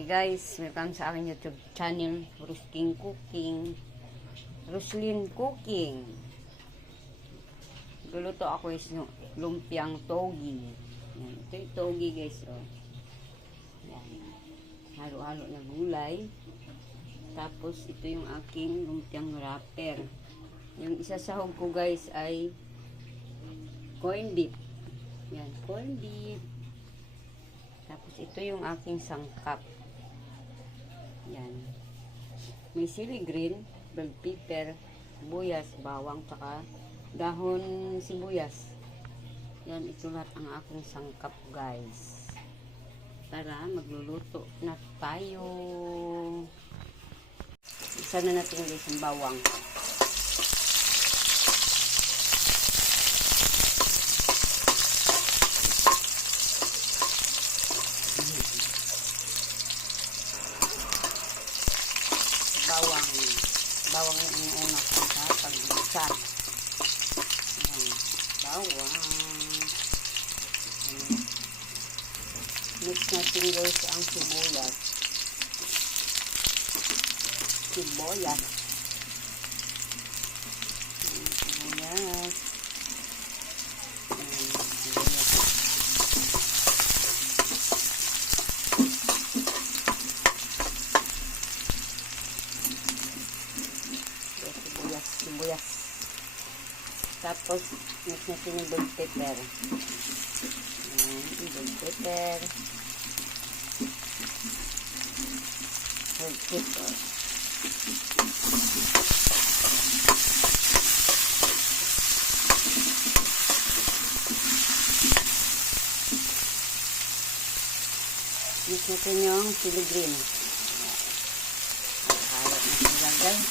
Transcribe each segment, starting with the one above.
Hi guys, welcome sa aking YouTube channel, Roslyn Cooking. Roslyn Cooking. Luluto ako is lumpiang togi. Yan. Ito yung togi guys. Oh. Yan. Halo-halo na gulay. Tapos ito yung aking lumpiang wrapper. Yung isasahog ko guys ay corn beef. Yan, corn beef. Tapos ito yung aking sangkap. Yan. May sili green, bell pepper, sibuyas, bawang, tsaka dahon sibuyas. Yan, ito lahat ang aking sangkap guys. Tara, magluluto na tayo. Isa na natin guys ang bawang. Bawang yung una ko sa pag-isa. Ayan, bawang. Mix natin guys ang sibuyas. Sibuyas. Sibuyas. Sibuyas. Tapos, mix natin yung bell pepper. Bell pepper. Bell pepper. Mix natin yung chili green. Halo na sila guys.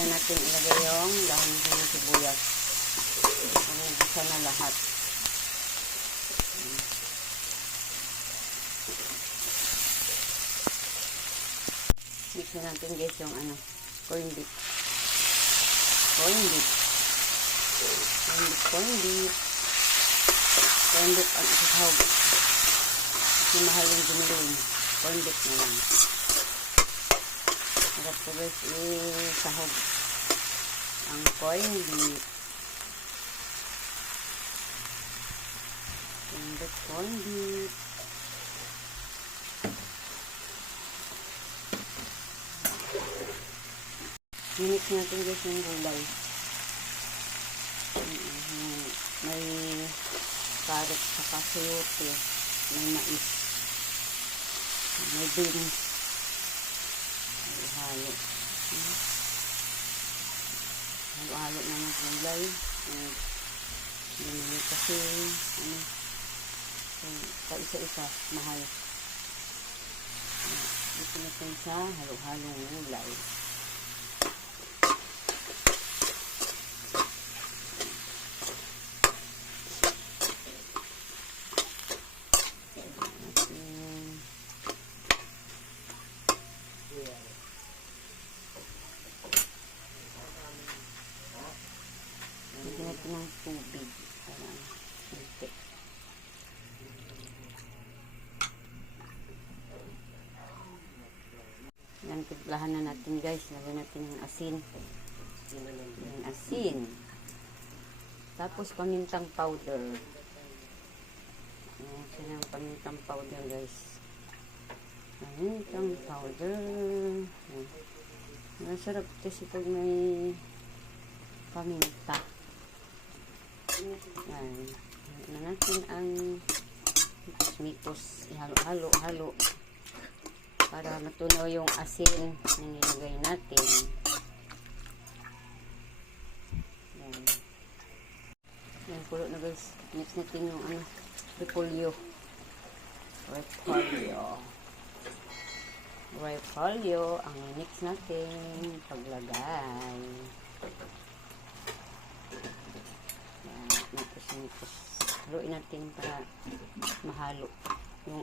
Na natin ilagay yung dahon ng sibuyas. Isa na lahat. Mix na natin guys yung corn beef. Corn beef. Corn beef. Corn beef ang isasahog. Kasi mahal yung giniling. Corn beef na lang. Tapos isahog ang corn beef. Corn beef. Minix natin guys yung gulay. May carrot sa sayote. May mais. May beans. Halo. Halo-halo na ng gulay. Ganyan kasi isa-isa mahal. Ito na ito sa halo-halong gulay. Ng tubig parang hindi. Yan, timplahan na natin guys. Lagyan natin ng asin. Yung asin. Tapos pamintang powder. Yan ang pamintang powder guys. Pamintang powder. Masarap kasi pag may paminta. Yan. Na natin ang mitos. Ihalo-halo para matunaw yung asin na nilagay natin. Yan. Yan, kulo na guys. Mix natin yung repolyo. Repolyo ang mix natin paglagay. Mitos. Haluin natin para mahalo yung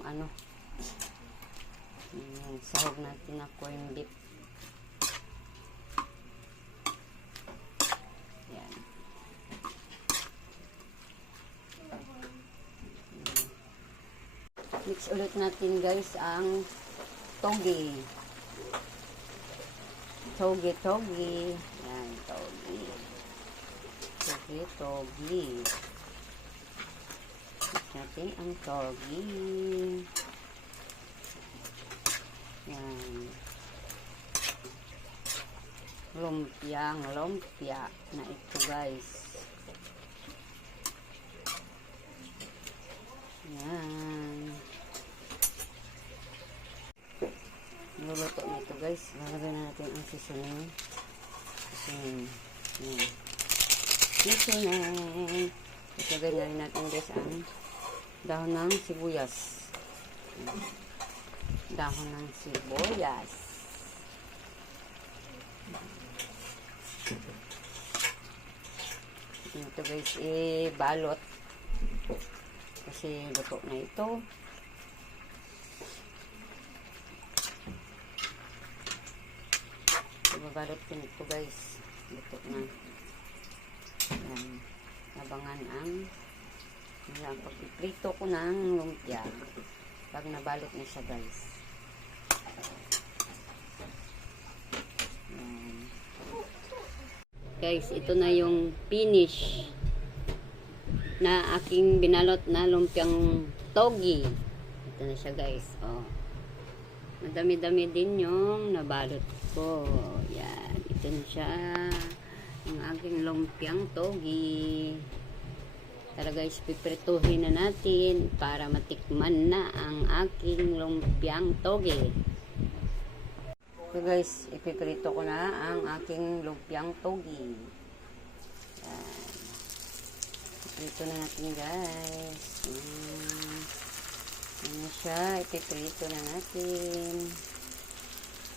yung sahog natin na corn beef. Yan. Mix ulit natin guys ang togi. Togi. Yan, togi. Mix natin ang togi. Yan. Lumpia na ito guys. Yan. Nuluto na ito guys. Lalagay na natin ang seasoning. Yan. Seasoning. Ilagay na rin natin guys ang dahon ng sibuyas. Dahon ng sibuyas. Ito guys, balot. Kasi luto na ito. Babalot ko nito guys. Luto na. Yan. Abangan ang pagpiprito ko ng lumpia. Pag nabalot na siya guys. Yan. Guys, ito na yung finish na aking binalot na lumpiang togi. Ito na siya guys. Oh. Madami-dami din yung nabalot ko. Yan. Ito na siya. Ang aking lumpiang togi. Tara guys, piprituhin na natin para matikman na ang aking lumpiang togi. So guys, ipiprito ko na ang aking lumpiang togi. Yan. Ipiprito na natin guys. Yan na siya. Ipiprito na natin.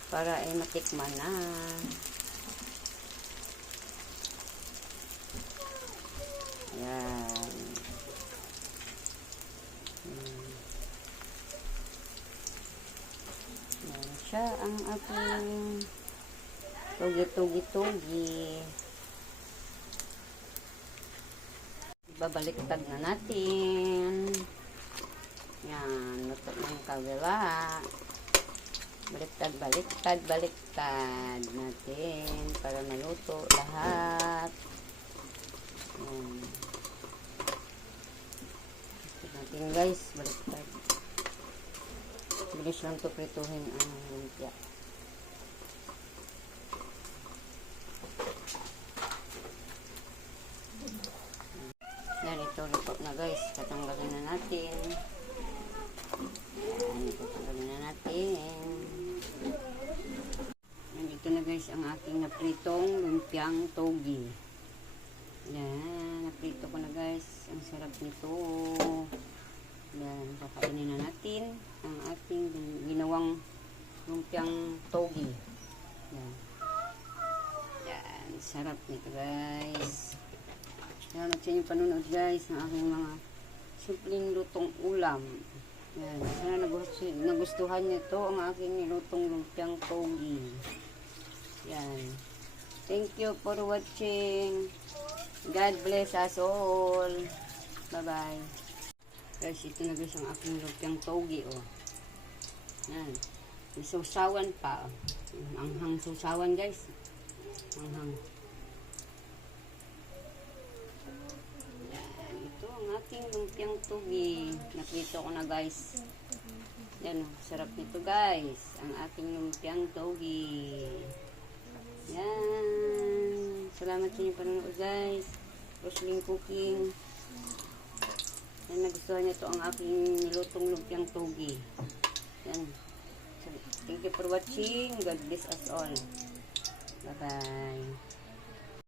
Para ay matikman na. Yan. Yan siya ang aking togi. Babaliktad na natin. Yan. Luto ng kabila. Baliktad natin para maluto lahat. Yan. Natin guys, baliktad. Bilis lang ito prituhin ang lumpia. Yan, ito luto na guys. Tatanggalin na natin. Yan, ito tatanggalin na natin. Yan, ito na guys ang aking napritong lumpiang togi. Yan, naprito ko na guys. Ang sarap nito. Yan, kakainin na natin ang ating ginawang lumpiang togi. Yan. Yan, sarap nito guys. Salamat sa inyong panunod guys ng aking mga simpleng lutong ulam. Yan, sana nagustuhan nyo ito ang aking nilutong lumpiang togi. Yan. Thank you for watching. God bless us all. Bye-bye. Guys, ito na guys ang aking lumpiang togi, oh. Yan. May sausawan pa, oh. Anghang sausawan, guys. Anghang. Yan. Ito ang aking lumpiang togi. Naprito ko na, guys. Yan, oh. Sarap nito, guys. Ang aking lumpiang togi. Yan. Salamat sa inyong panonood guys. Roslyn Cooking. Yan, nagustuhan niyo ito ang aking nilutong lumpiang togi. Yan. So, thank you for watching. God bless us all. Bye bye.